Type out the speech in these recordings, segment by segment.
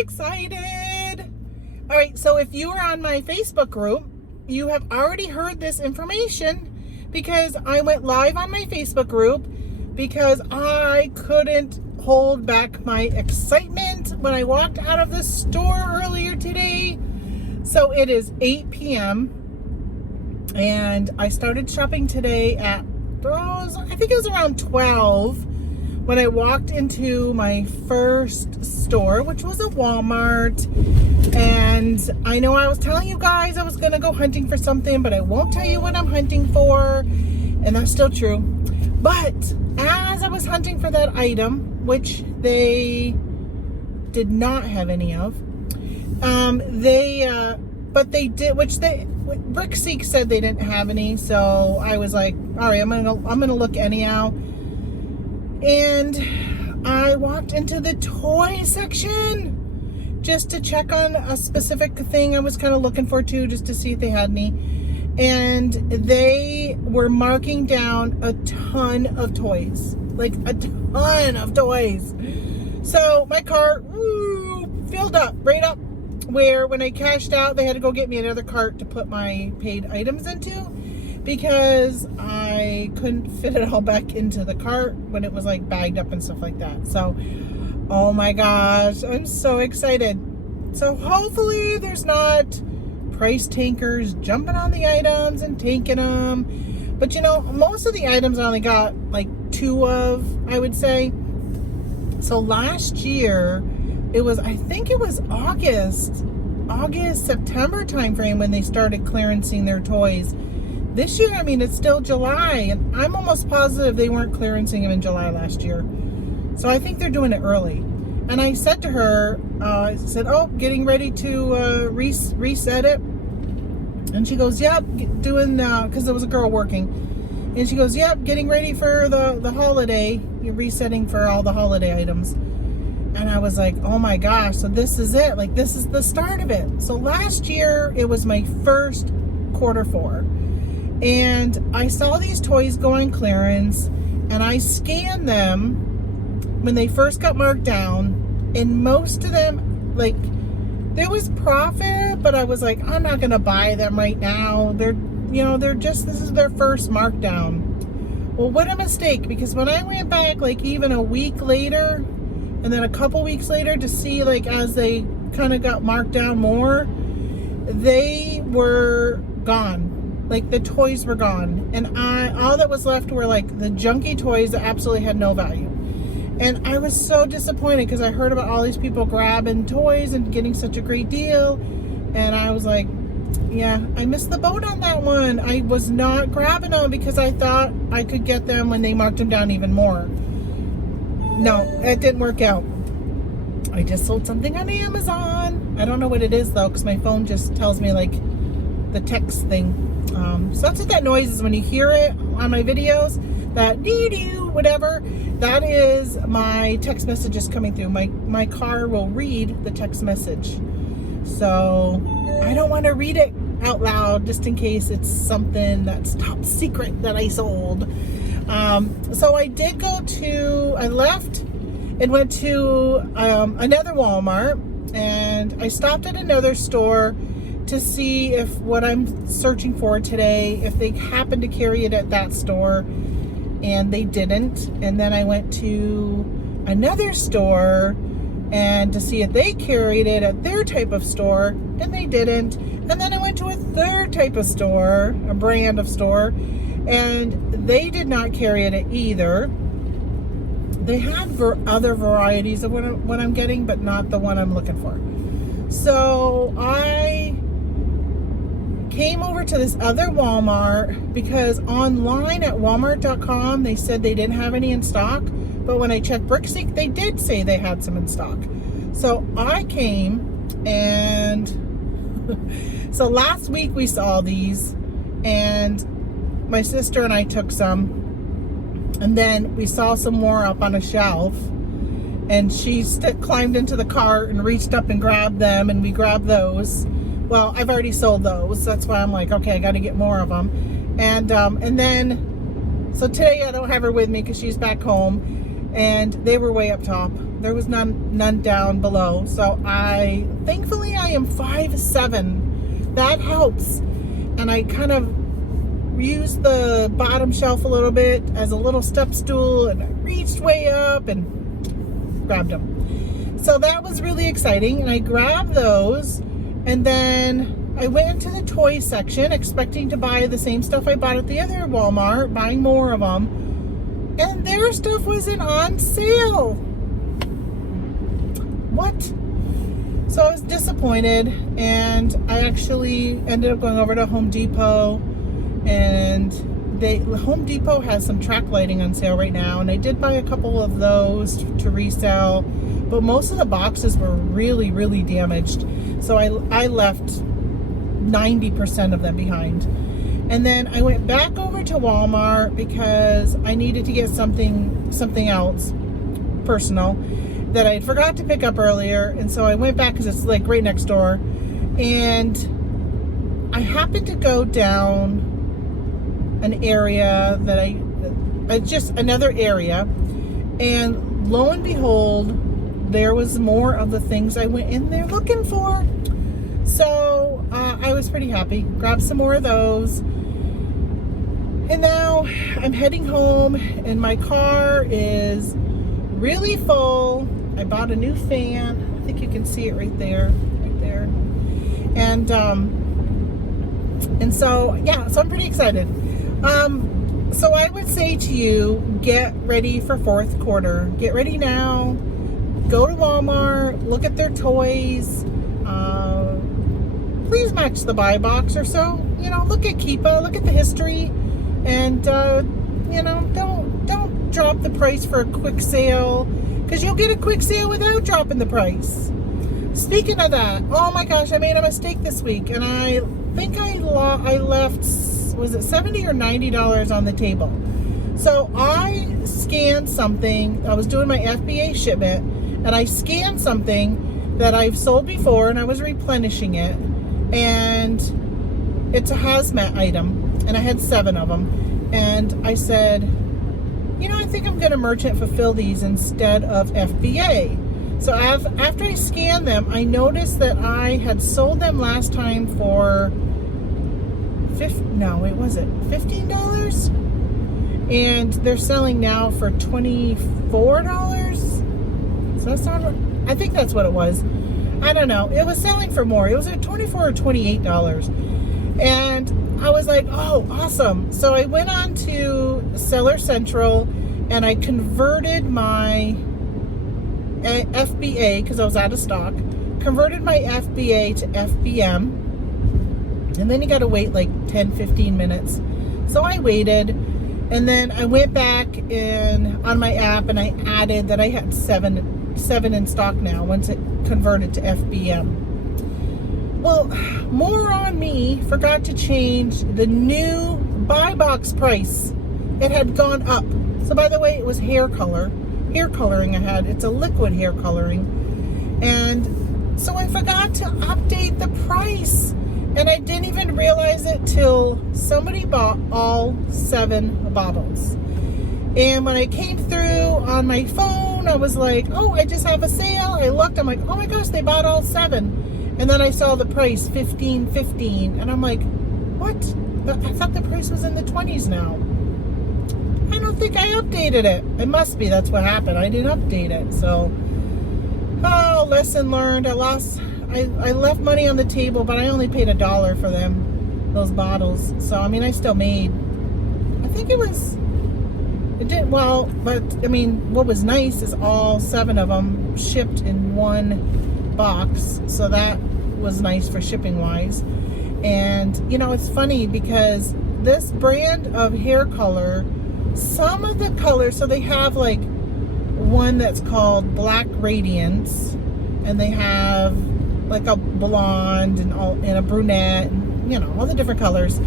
excited. All right, so if you are on my Facebook group, you have already heard this information because I went live on my Facebook group because I couldn't hold back my excitement when I walked out of the store earlier today. So it is 8 p.m. and I started shopping today at, I think it was around 12 when I walked into my first store, which was a Walmart. And I know I was telling you guys I was going to go hunting for something, but I won't tell you what I'm hunting for. And that's still true. But as I was hunting for that item, which they did not have any of, but they did, Brickseek said they didn't have any. So I was like, all right, I'm gonna look anyhow. And I walked into the toy section just to check on a specific thing I was kind of looking for too, just to see if they had any. And they were marking down a ton of toys, like a ton of toys. So my cart filled up, right up, where when I cashed out, they had to go get me another cart to put my paid items into, because I couldn't fit it all back into the cart when it was like bagged up and stuff like that. So, oh my gosh, I'm so excited. So hopefully there's not price tankers jumping on the items and taking them. But you know, most of the items I only got like 2 of, I would say. So last year, it was, I think it was August, September timeframe when they started clearancing their toys. This year, I mean, it's still July, and I'm almost positive they weren't clearancing them in July last year. So I think they're doing it early. And I said to her, I said, oh, getting ready to reset it. And she goes, yep, doing, because there was a girl working. And she goes, yep, getting ready for the holiday. You're resetting for all the holiday items. And I was like, oh my gosh, so this is it. Like, this is the start of it. So last year, it was my first Q4. And I saw these toys go on clearance, and I scanned them when they first got marked down, and most of them, like, there was profit, but I was like, I'm not gonna buy them right now. This is their first markdown. Well, what a mistake, because when I went back, like, even a week later, and then a couple weeks later to see, like, as they kind of got marked down more, they were gone. Like, the toys were gone. And all that was left were, like, the junky toys that absolutely had no value. And I was so disappointed because I heard about all these people grabbing toys and getting such a great deal. And I was like, yeah, I missed the boat on that one. I was not grabbing them because I thought I could get them when they marked them down even more. No, it didn't work out. I just sold something on Amazon. I don't know what it is, though, because my phone just tells me, like, the text thing. So that's what that noise is when you hear it on my videos, that doo-doo, whatever, that is my text messages coming through. My car will read the text message. So I don't want to read it out loud just in case it's something that's top secret that I sold. So I left and went to another Walmart, and I stopped at another store to see if what I'm searching for today, if they happen to carry it at that store, and they didn't. And then I went to another store and to see if they carried it at their type of store, and they didn't. And then I went to a third type of store, a brand of store, and they did not carry it at either. They had other varieties of what I'm getting, but not the one I'm looking for. So I came over to this other Walmart because online at walmart.com they said they didn't have any in stock, but when I checked Brickseek, they did say they had some in stock. So I came, and so last week we saw these, and my sister and I took some, and then we saw some more up on a shelf, and she climbed into the cart and reached up and grabbed them, and we grabbed those. Well, I've already sold those. So that's why I'm like, okay, I got to get more of them. And then, so today I don't have her with me because she's back home. and they were way up top. There was none down below. So thankfully I am 5'7". That helps. And I kind of used the bottom shelf a little bit as a little step stool, and I reached way up and grabbed them. So that was really exciting, and I grabbed those, and then I went into the toy section expecting to buy the same stuff I bought at the other Walmart, buying more of them, and their stuff wasn't on sale. What? So I was disappointed, and I actually ended up going over to Home Depot, and Home Depot has some track lighting on sale right now, and I did buy a couple of those to resell, but most of the boxes were really, really damaged. So I left 90% of them behind. And then I went back over to Walmart because I needed to get something else personal that I forgot to pick up earlier. And so I went back because it's like right next door. And I happened to go down an area just another area. And lo and behold, there was more of the things I went in there looking for. So I was pretty happy. Grabbed some more of those. And now I'm heading home, and my car is really full. I bought a new fan. I think you can see it right there. And so, yeah, so I'm pretty excited. So I would say to you, get ready for fourth quarter. Get ready now. Go to Walmart, look at their toys. Please match the buy box or so. Look at Keepa, look at the history, and don't drop the price for a quick sale, because you'll get a quick sale without dropping the price. Speaking of that, oh my gosh, I made a mistake this week, and I think I left, was it $70 or $90 on the table? So I scanned something. I was doing my FBA shipment, and I scanned something that I've sold before, and I was replenishing it, and it's a hazmat item, and I had 7 of them, and I said, I think I'm going to merchant fulfill these instead of FBA. So after I scanned them, I noticed that I had sold them last time for $15, and they're selling now for $24. So that's not, I think that's what it was. I don't know. It was selling for more. It was at $24 or $28. And I was like, oh, awesome. So I went on to Seller Central, and I converted my FBA, because I was out of stock, converted my FBA to FBM. And then you got to wait like 10-15 minutes. So I waited, and then I went back on my app, and I added that I had 7 in stock now once it converted to FBM. Well, more on me, forgot to change the new buy box price. It had gone up. So by the way, it was hair coloring I had. It's a liquid hair coloring. And so I forgot to update the price. And I didn't even realize it till somebody bought all 7 bottles. And when I came through on my phone, I was like, oh, I just have a sale. I looked, I'm like, oh my gosh, they bought all 7. And then I saw the price, $15.15. And I'm like, what? I thought the price was in the 20s now. I don't think I updated it. It must be, that's what happened. I didn't update it. So, oh, lesson learned. I left money on the table, but I only paid $1 for them, those bottles. So, I mean, I still made, I think it did well, but I mean, what was nice is all 7 of them shipped in one box. So that was nice for shipping wise. And, it's funny because this brand of hair color, some of the colors, so they have like one that's called Black Radiance, and they have like a blonde and a brunette, and all the different colors.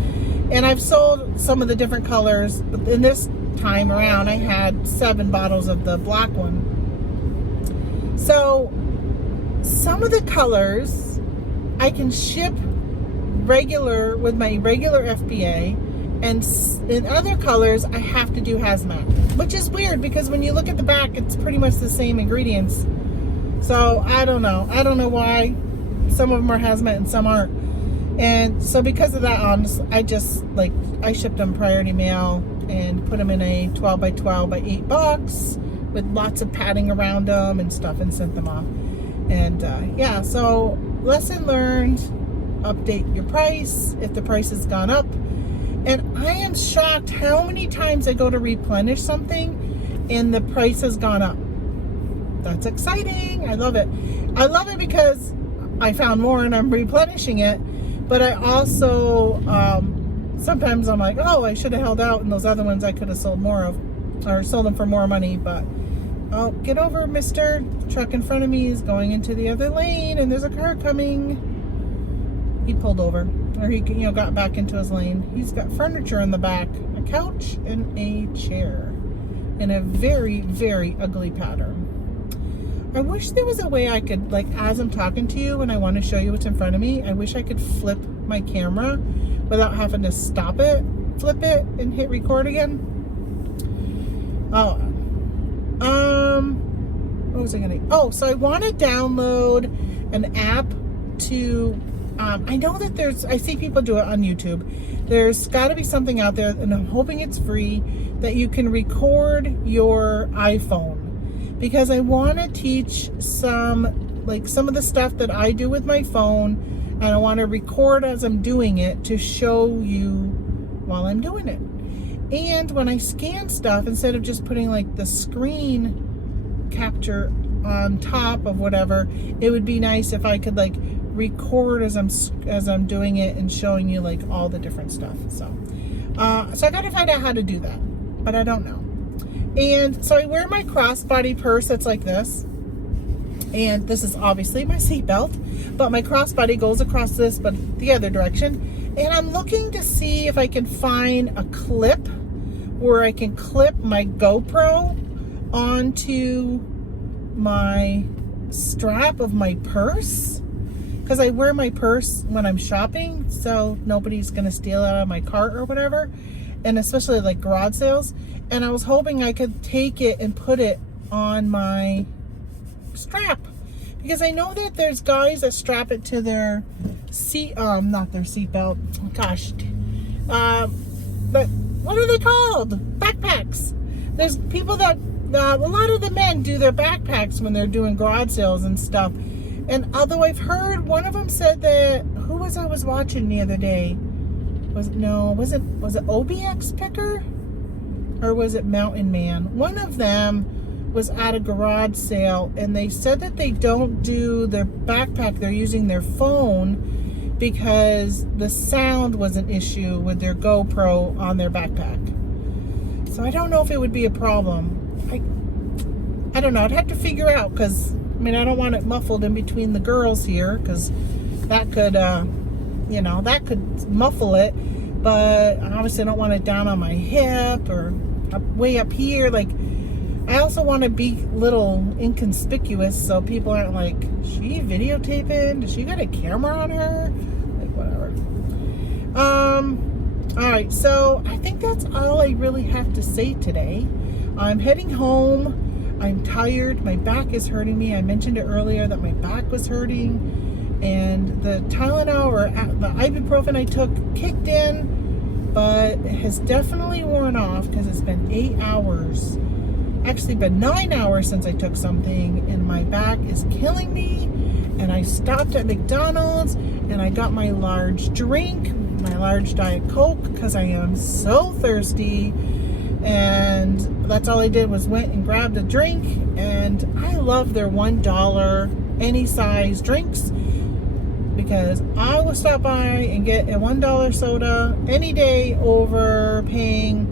And I've sold some of the different colors, but in this time around I had 7 bottles of the black one. So some of the colors I can ship regular with my regular FBA, And in other colors, I have to do hazmat, which is weird because when you look at the back, it's pretty much the same ingredients. So I don't know. I don't know why some of them are hazmat and some aren't. And so because of that, honestly, I shipped them priority mail and put them in a 12 by 12 by 8 box with lots of padding around them and stuff and sent them off. And yeah, so lesson learned, update your price if the price has gone up. And I am shocked how many times I go to replenish something and the price has gone up. That's exciting. I love it. I love it because I found more and I'm replenishing it. But I also, sometimes I'm like, oh, I should have held out, and those other ones I could have sold more of, or sold them for more money. But, oh, get over, mister. The truck in front of me is going into the other lane, and there's a car coming. He pulled over, or he, got back into his lane. He's got furniture in the back, a couch and a chair, in a very, very ugly pattern. I wish there was a way I could, like, as I'm talking to you and I want to show you what's in front of me, I wish I could flip my camera without having to stop it, flip it, and hit record again. Oh, what was I gonna? Oh, so I want to download an app to. I know that I see people do it on YouTube. There's got to be something out there, and I'm hoping it's free, that you can record your iPhone. Because I want to teach some of the stuff that I do with my phone, and I want to record as I'm doing it to show you while I'm doing it. And when I scan stuff, instead of just putting like the screen capture on top of whatever, it would be nice if I could like record as I'm doing it and showing you like all the different stuff. So I got to find out how to do that, but I don't know. And so I wear my crossbody purse that's like this. And this is obviously my seatbelt, but my crossbody goes across this, but the other direction. And I'm looking to see if I can find a clip where I can clip my GoPro onto my strap of my purse. Because I wear my purse when I'm shopping, so nobody's going to steal it out of my cart or whatever. And especially like garage sales. And I was hoping I could take it and put it on my strap, because I know that there's guys that strap it to their not their seatbelt. Gosh, but what are they called? Backpacks. There's people that a lot of the men do their backpacks when they're doing garage sales and stuff. And although I've heard one of them said that, who was I was watching the other day? Was it OBX Picker? Or was it Mountain Man? One of them was at a garage sale, and they said that they don't do their backpack. They're using their phone because the sound was an issue with their GoPro on their backpack. So I don't know if it would be a problem. I don't know. I'd have to figure out, because, I don't want it muffled in between the girls here, because that could, that could muffle it. But I obviously don't want it down on my hip or way up here. Like, I also want to be a little inconspicuous so people aren't like, is she videotaping? Does she got a camera on her? Like, whatever. All right, so I think that's all I really have to say today. I'm heading home. I'm tired. My back is hurting me. I mentioned it earlier that my back was hurting, and the Tylenol or the ibuprofen I took kicked in, but it has definitely worn off because it's been 8 hours. Actually been 9 hours since I took something, and my back is killing me. And I stopped at McDonald's and I got my large drink, my large Diet Coke, because I am so thirsty. And that's all I did was went and grabbed a drink. And I love their $1 any size drinks, because I will stop by and get a $1 soda any day over paying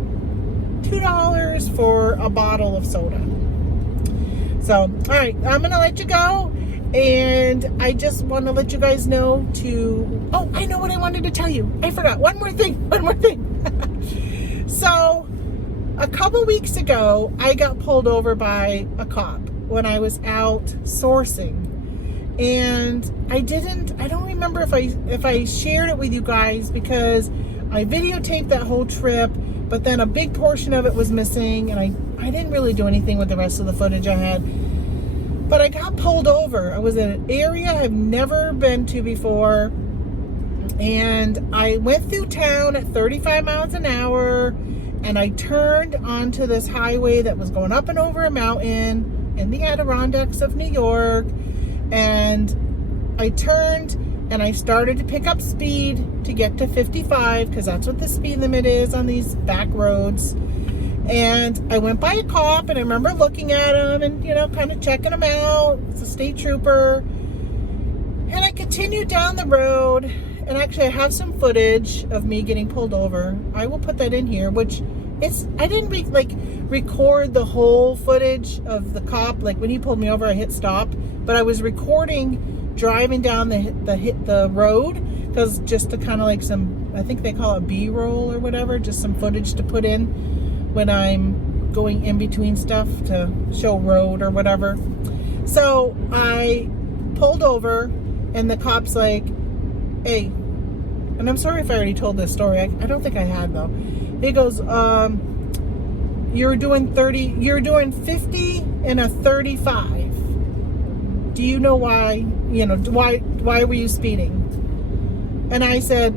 $2 for a bottle of soda. So, all right, I'm gonna let you go, and I just want to let you guys know oh, I know what I wanted to tell you. I forgot one more thing. So, a couple weeks ago, I got pulled over by a cop when I was out sourcing. And I don't remember if I shared it with you guys, because I videotaped that whole trip, but then a big portion of it was missing, and I didn't really do anything with the rest of the footage I had. But I got pulled over. I was in an area I've never been to before, and I went through town at 35 miles an hour, and I turned onto this highway that was going up and over a mountain in the Adirondacks of New York, and I turned and I started to pick up speed to get to 55, because that's what the speed limit is on these back roads. And I went by a cop, and I remember looking at him and, you know, kind of checking him out. It's a state trooper. And I continued down the road, and actually I have some footage of me getting pulled over. I will put that in here, which I didn't record the whole footage of the cop. Like when he pulled me over, I hit stop, but I was recording driving down the road, because just to kind of like some, I think they call it B-roll or whatever, just some footage to put in when I'm going in between stuff to show road or whatever. So I pulled over, and the cop's like, hey, and I'm sorry if I already told this story. I don't think I had though. He goes, you're doing 50 in a 35. Do you know why? You know, why were you speeding? And I said,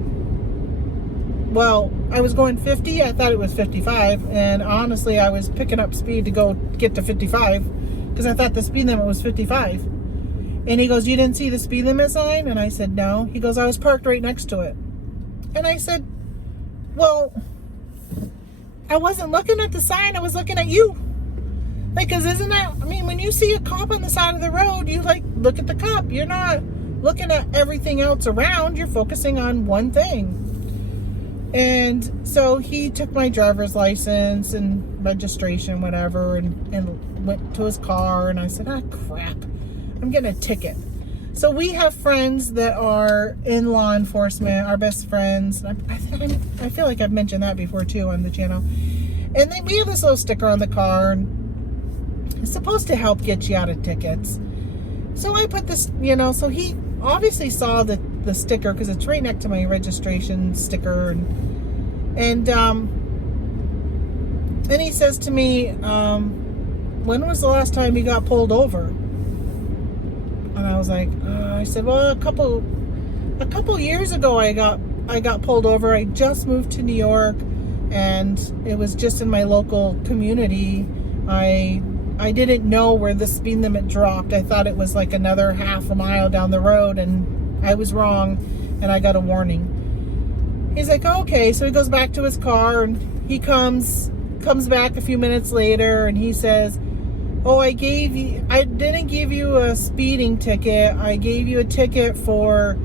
well, I was going 50. I thought it was 55. And honestly, I was picking up speed to go get to 55 because I thought the speed limit was 55. And he goes, you didn't see the speed limit sign? And I said, no. He goes, I was parked right next to it. And I said, well, I wasn't looking at the sign. I was looking at you. Like, cause isn't that, I mean, when you see a cop on the side of the road, you like look at the cop. You're not looking at everything else around. You're focusing on one thing. And so he took my driver's license and registration, whatever, and went to his car. And I said, ah, crap, I'm getting a ticket. So we have friends that are in law enforcement, our best friends. I feel like I've mentioned that before too on the channel. And then we have this little sticker on the car, and it's supposed to help get you out of tickets. So I put this, you know, so he obviously saw the sticker because it's right next to my registration sticker. And he says to me, when was the last time you got pulled over? And I was like, I said, well, a couple years ago I got pulled over. I just moved to New York, and it was just in my local community. I didn't know where the speed limit dropped. I thought it was like another half a mile down the road, and I was wrong, and I got a warning. He's like, oh, okay. So he goes back to his car, and he comes back a few minutes later, and he says, oh, I didn't give you a speeding ticket. I gave you a ticket for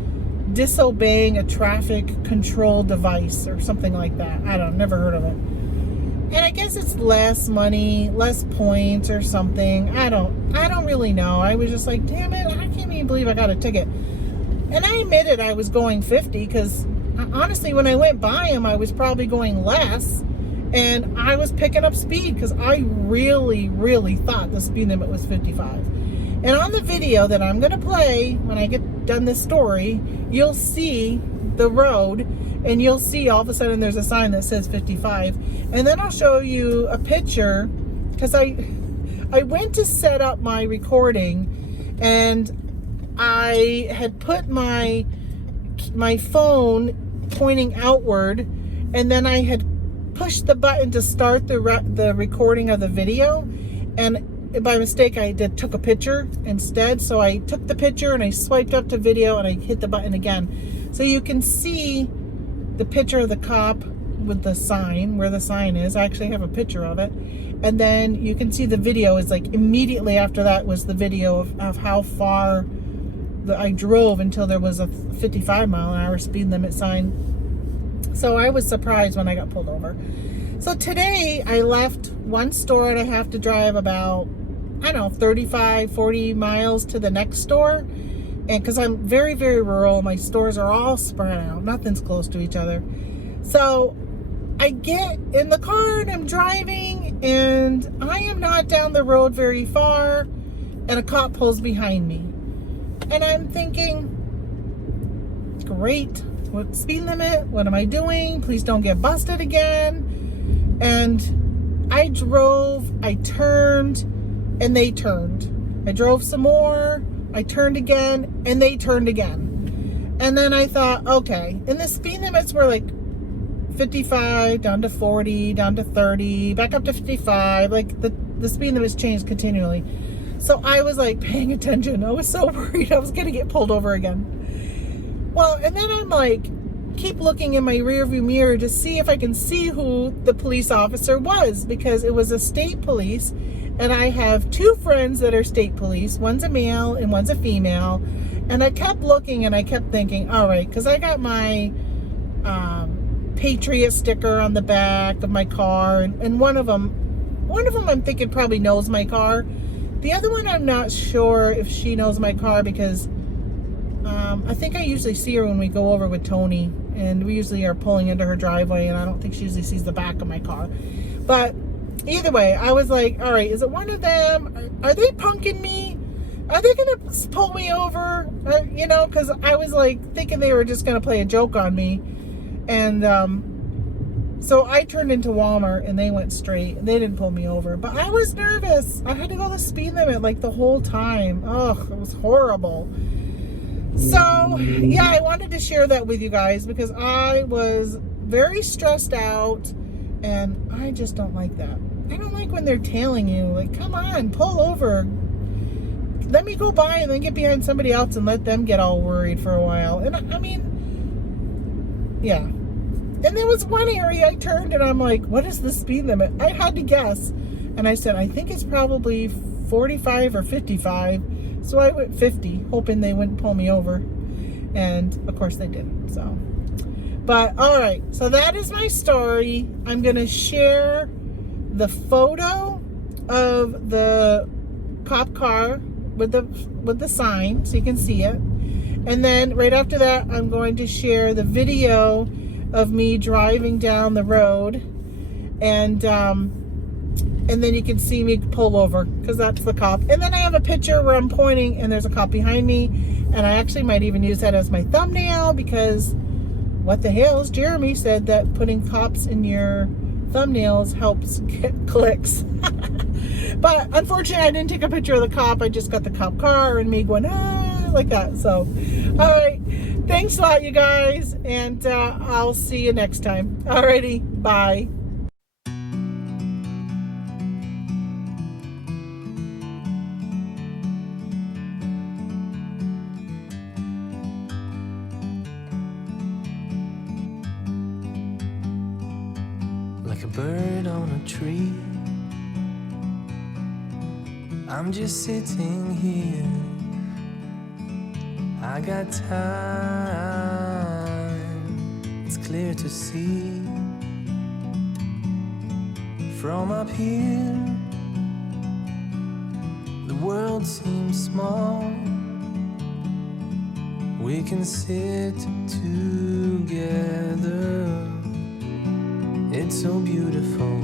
disobeying a traffic control device or something like that. I don't, never heard of it. And I guess it's less money, less points or something. I don't really know. I was just like, damn it, I can't even believe I got a ticket. And I admitted I was going 50 because honestly, when I went by him, I was probably going less. And I was picking up speed because I really, really thought the speed limit was 55. And on the video that I'm going to play when I get done this story, you'll see the road, and you'll see all of a sudden there's a sign that says 55. And then I'll show you a picture, because I went to set up my recording, and I had put my phone pointing outward, and then I had pushed the button to start the recording of the video, and by mistake I took a picture instead. So I took the picture and I swiped up to video, and I hit the button again. So you can see the picture of the cop with the sign, where the sign is. I actually have a picture of it. And then you can see the video is like immediately after that was the video of how far I drove until there was a 55 mile an hour speed limit sign. So I was surprised when I got pulled over. So today I left one store, and I have to drive about, I don't know, 35, 40 miles to the next store. And because I'm very, very rural, my stores are all spread out. Nothing's close to each other. So I get in the car and I'm driving, and I am not down the road very far, and a cop pulls behind me. And I'm thinking, great. what speed limit? What am I doing? Please don't get busted again. And I drove, I turned, and they turned. I drove some more, I turned again, and they turned again. And then I thought, okay, and the speed limits were like 55, down to 40, down to 30, back up to 55. Like the speed limits changed continually. So I was like paying attention. I was so worried I was going to get pulled over again. Well, and then I'm like, keep looking in my rearview mirror to see if I can see who the police officer was, because it was a state police. And I have two friends that are state police. One's a male and one's a female. And I kept looking and I kept thinking, all right, because I got my Patriot sticker on the back of my car. And one of them I'm thinking probably knows my car. The other one, I'm not sure if she knows my car, because I think I usually see her when we go over with Tony. And we usually are pulling into her driveway, and I don't think she usually sees the back of my car. But either way, I was like, all right, is it one of them? Are they punking me? Are they going to pull me over? You know, because I was like thinking they were just going to play a joke on me. And so I turned into Walmart and they went straight. And they didn't pull me over. But I was nervous. I had to go the speed limit like the whole time. Oh, it was horrible. So, yeah, I wanted to share that with you guys because I was very stressed out. And I just don't like that. I don't like when they're tailing you. Like, come on, pull over. Let me go by and then get behind somebody else and let them get all worried for a while. And I mean, yeah. And there was one area I turned and I'm like, what is the speed limit? I had to guess. And I said, I think it's probably 45 or 55. So I went 50, hoping they wouldn't pull me over. And of course they didn't. So, but all right. So that is my story. I'm going to share the photo of the cop car with the sign so you can see it. And then right after that, I'm going to share the video of me driving down the road, and then you can see me pull over because that's the cop. And then I have a picture where I'm pointing and there's a cop behind me, and I actually might even use that as my thumbnail because what the hell, Jeremy said that putting cops in your thumbnails helps get clicks. But unfortunately I didn't take a picture of the cop. I just got the cop car and me going like that. So all right, thanks a lot you guys, and I'll see you next time. Alrighty, bye. Like a bird on a tree, I'm just sitting here. I got time, it's clear to see. From up here, the world seems small. We can sit together. It's so beautiful.